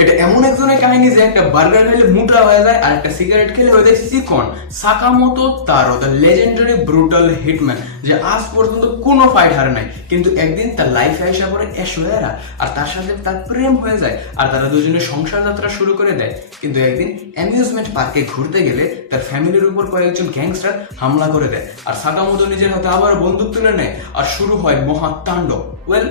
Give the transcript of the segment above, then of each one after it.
এটা এমন একজনের কাহিনী যে একটা বার্গার খেলে মোটা হয়ে যায় আর একটা সিগারেট খেলে হয়ে যায় চিকন। Sakamoto Taro, the legendary brutal hitman, যে আজ পর্যন্ত কোনো ফাইট হারে নাই, কিন্তু একদিন তার লাইফে আসা পড়ে এশোয়ারা, আর তার সাথে তার প্রেম হয়ে যায় আর তারা দুজনে সংসার যাত্রা শুরু করে দেয়। কিন্তু একদিন অ্যামিউজমেন্ট পার্কে ঘুরতে গেলে তার ফ্যামিলির উপর কয়েকজন গ্যাংস্টার হামলা করে দেয়, আর সাকামোতো নিজের হাতে আবার বন্দুক তুলে নেয় আর শুরু হয় মহাতাণ্ডব। ওয়েল,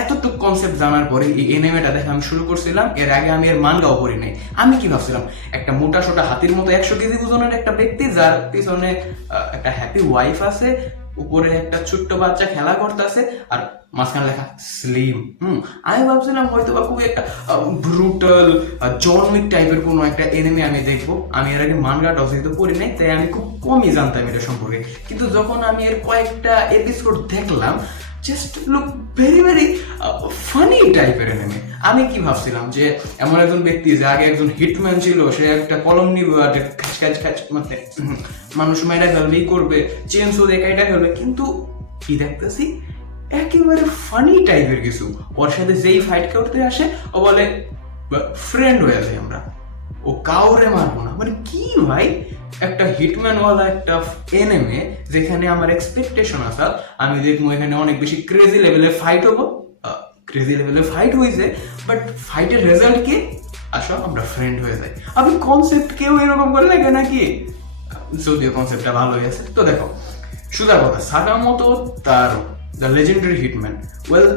এতটুক কনসেপ্ট জানার পরে এই এনিমেটা দেখা আমি শুরু করছিলাম। এর আগে আমি এর মানগাও পড়ি নাই। আমি কি ভাবছিলাম, একটা মোটা সোটা হাতির মতো 100 কেজি ওজনের একটা ব্যক্তি যার পিছনে একটা হ্যাপি ওয়াইফ আছে, উপরে একটা ছোট্ট বাচ্চা খেলা করতেছে, আর মাঝখানে লেখা স্লিম। আমি ভাবছিলাম হয়তো বা খুবই একটা ব্রুটাল জন উইক টাইপের কোনো একটা এনিমে আমি দেখবো। আমি এর আগে মানগাটা যেহেতু পড়ি নাই, তাই আমি খুব কমই জানতাম এটা সম্পর্কে। কিন্তু যখন আমি এর কয়েকটা এপিসোড দেখলাম, just look very very funny টাইপের এনিমে। আমি কি ভাবছিলাম যে এমন একজন ব্যক্তি যে আগে একজন হিটম্যান ছিল, সে একটা কলম নিবে আর খাচ মানে মানুষ মাইরা ফেলবেই করবে, চেঞ্জও দেখাইটা ফেলবে, কিন্তু কি দেখতেছি একেবারে ফানি টাইপের কিছু। ওর সাথে যেই ফাইট করতে আসে ও বলে ফ্রেন্ড হয়ে যাই আমরা, ও কাউরে মারবো না। মানে কি ভাই, একটা হিটম্যান ওয়ালা একটা এনিমে যেখানে আমার এক্সপেকটেশন আছে আমি দেখবো এখানে অনেক বেশি ক্রেজি লেভেলের ফাইট হবো, ক্রেজি লেভেলের ফাইট হয়েছে, বাট ফাইটের রেজাল্ট কি, আসো আমরা ফ্রেন্ড হয়ে যাই। আপনি কনসেপ্ট কেউ এরকম করে দেখে নাকি? যদিও কনসেপ্টটা ভালো হয়েছে। তো দেখো, সুদা কথা, Sakamoto Taro, the legendary hitman. Well,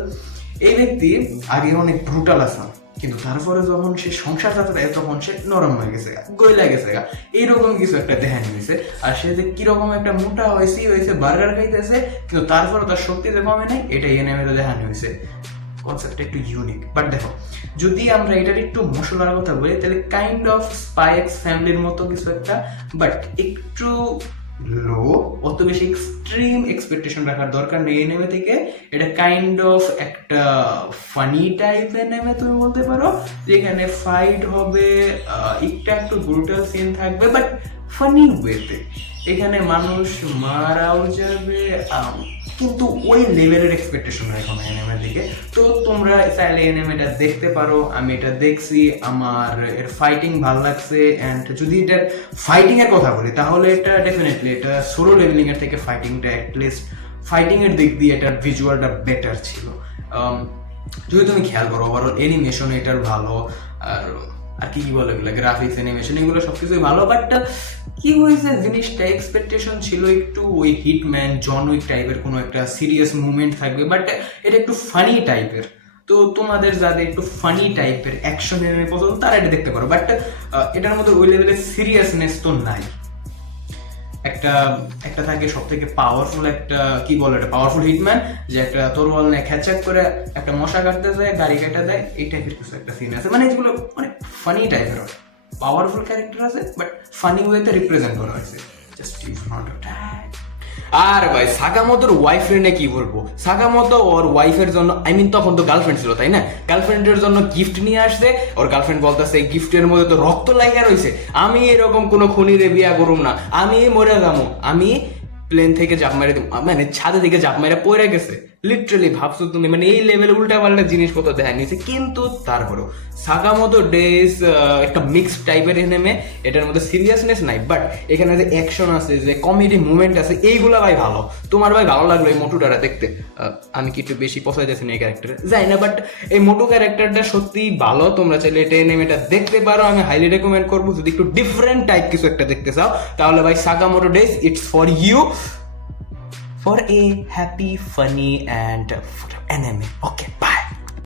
এই ব্যক্তি আগে অনেক ব্রুটাল আছে, কিন্তু তারপরে যখন সে সংসার যাত্রা দেয় তখন সে নরম হয়ে গেছে, গইলা গেছে, এইরকম কিছু একটা দেখা নিয়েছে। আর সে যে কিরকম একটা মোটা হয়েছে বার্গার খাইতেছে, কিন্তু তারপরে তার শক্তি যে কমে নাই, এটাই এনিমেতে দেখানো হয়েছে। কনসেপ্টটা একটু ইউনিক। বাট দেখো, যদি আমরা এটার একটু মশলার কথা বলি, তাহলে কাইন্ড অফ স্পাই এক্স ফ্যামিলির মতো কিছু একটা, বাট একটু লো, অত বেশি এক্সট্রিম এক্সপেকটেশন রাখার দরকার নেই এনিমে থেকে। এটা কাইন্ড অফ একটা ফানি টাইপ এনিমে তুমি বলতে পারো, যেখানে ফাইট হবে, একটু ব্রুটাল সিন থাকবে, বাট ফানি ওয়েতে। এখানে মানুষ মারাও যাবে, কিন্তু ওই লেভেলের এক্সপেকটেশন এখন এনিমের দিকে। তো তোমরা চাইলে এনিমেটা দেখতে পারো। আমি এটা দেখছি, আমার এর ফাইটিং ভালো লাগছে। অ্যান্ড যদি এটার ফাইটিং এর কথা বলি, তাহলে এটা ডেফিনেটলি এটা সোলো লেভেলিং এর থেকে ফাইটিংটা অ্যাটলিস্ট ফাইটিং এর দিক দিয়ে এটার ভিজুয়ালটা বেটার ছিল। যদি তুমি খেয়াল করো, ওভারঅল এনিমেশন এটার ভালো, আর আর কি বলে এগুলো, গ্রাফিক্স, অ্যানিমেশন, এগুলো সবকিছুই ভালো। বাট কি হয়েছে, জিনিসটা এক্সপেকটেশন ছিল একটু ওই হিটম্যান জন উইক টাইপের কোনো একটা সিরিয়াস মুভমেন্ট থাকবে, বাট এটা একটু ফানি টাইপের। তো তোমাদের যাদের একটু ফানি টাইপের অ্যাকশন এনিমে পছন্দ, তারা এটা দেখতে পারো। বাট এটার মধ্যে ওই লেভেলের সিরিয়াসনেস তো নাই। একটা একটা থাকে সব থেকে পাওয়ারফুল একটা, কি বলে এটা, পাওয়ারফুল হিটম্যান, যে একটা তরোয়াল নেয়, খেচাক করে একটা মশা কাটতে যায়, গাড়ি কেটে দেয়, এই টাইপের কিছু একটা সিন আছে। মানে এগুলো অনেক ফানি টাইপের, পাওয়ারফুল ক্যারেক্টার আছে, বাট ফানি ওয়েতে রিপ্রেজেন্ট করা হয়েছে। Just you not that. আর ভাই, সাকামোতোর ওয়াইফ রে কি বলবো, সাকামোতো ওর ওয়াইফের জন্য, আই মিন তখন তো গার্লফ্রেন্ড ছিল তাই না, গার্লফ্রেন্ডের জন্য গিফট নিয়ে আসছে। ওর গার্লফ্রেন্ড বলতেছে গিফটের মধ্যে তো রক্ত লাগা রয়েছে, আমি এরকম কোনো খুনিরে বিয়া করুম না, আমি মরে যাবো, আমি প্লেন থেকে জাপ মেরে দেবো, মানে ছাদে থেকে জাপ মেরে পড়ে গেছে। লিটারালি ভাবছো তুমি, মানে এই লেভেলে উল্টা পাল্টা জিনিসপত্র দেখা নিয়েছে। কিন্তু তারপরেও সাকামোতো ডেজ একটা মিক্সড টাইপের এনিমে, এটার মধ্যে সিরিয়াসনেস নাই, বাট এখানে যে অ্যাকশন আছে, যে কমেডি মুভমেন্ট আছে, এইগুলা ভাই ভালো। তোমার ভাই ভালো লাগলো এই মোটুটারা দেখতে? আমি কি একটু বেশি পছন্দ যাচ্ছি না এই ক্যারেক্টারে, যাই না, বাট এই মোটু ক্যারেক্টারটা সত্যি ভালো। তোমরা চাইলে এটা এনিমেটা দেখতে পারো, আমি হাইলি রেকমেন্ড করবো। যদি একটু ডিফারেন্ট টাইপ কিছু একটা দেখতে চাও, তাহলে ভাই Sakamoto days, it's for you, for a happy, funny, and anime. Okay, bye.